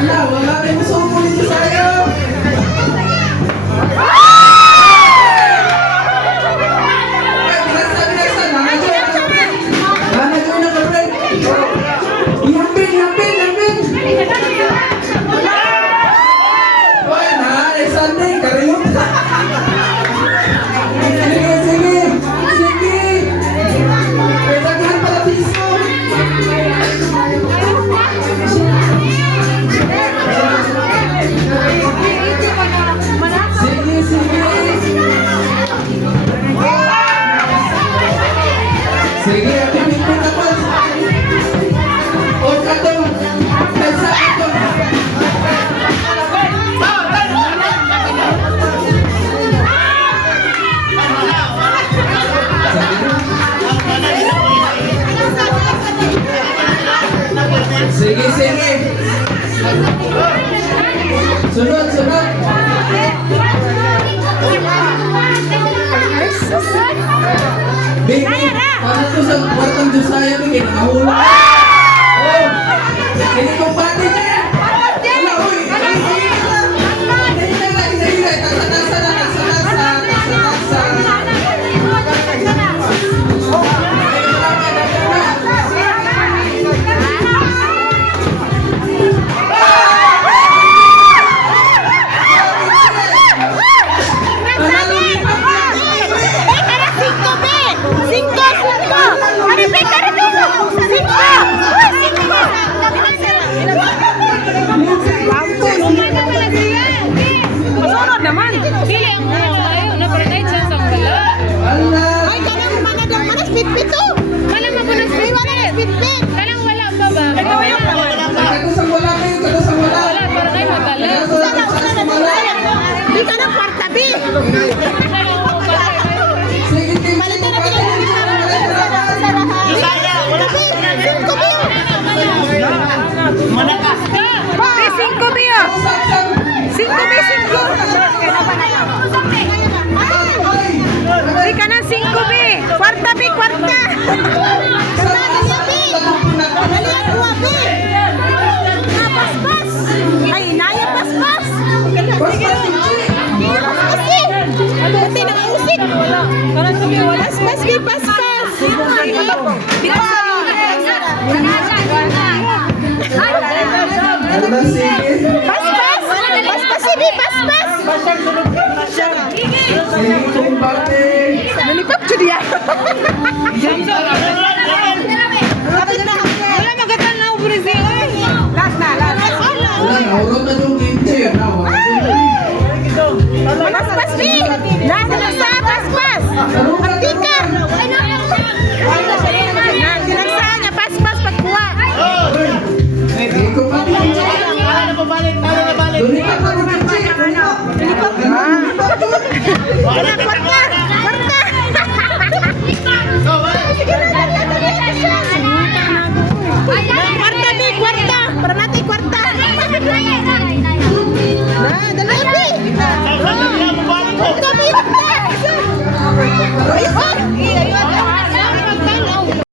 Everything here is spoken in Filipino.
Wala rin mo sumulit sa sayo. Sige, pipipin ako. O, kato. Kalsa ako. Sige, sige. Sunod, sunod. Baby, paano ito sa kwartang Diyos saya mo? Kinakahula. Oh! Hindi kong pati dyan! Wala, uy! Hinay, tasa-tasa na, tasa-tasa. Nalipap ko diya. Wala magatan na ubri siya. Last na. Naurot na yung game. Paspas ni. Nasa na sa paspas. Antika. Sinagsahan niya paspas pagkuha. Hindi ko pati. Tala na pabalik. Lumipat na.